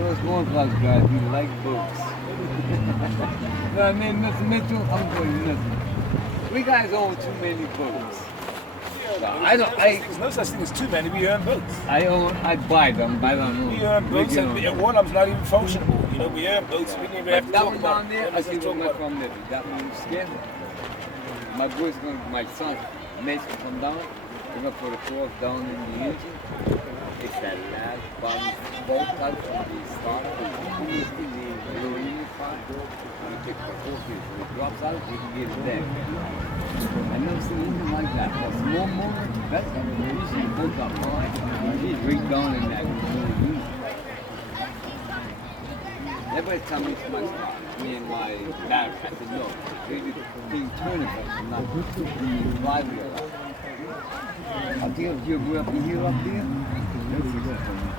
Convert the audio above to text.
those cornflakes guys, we like boats. No, I mean, Mr. Mitchell, I'm going to listen. We guys own too many boats. So I don't, There's no such thing as too many. We earn boats. I buy them, but I don't know. We earn boats, and one of them's not even functionable. You know, we earn boats. We didn't even have to That talk one about down there, it. I see what my from there. That one is scared. My boys my son, mates will come down. We're going to put a cross down in the engine. It's that last one boat out from the start of the aluminum part. We take the force when it drops out, we can get it there. I've never seen anything like that. A small motor, that's not the reason you both up high. She's right down in that motor. Everybody tell me it's my spot. Me and my dad, I said no. Maybe being tournament, not being flywheel. I think if you grew up here up there, that's a good one.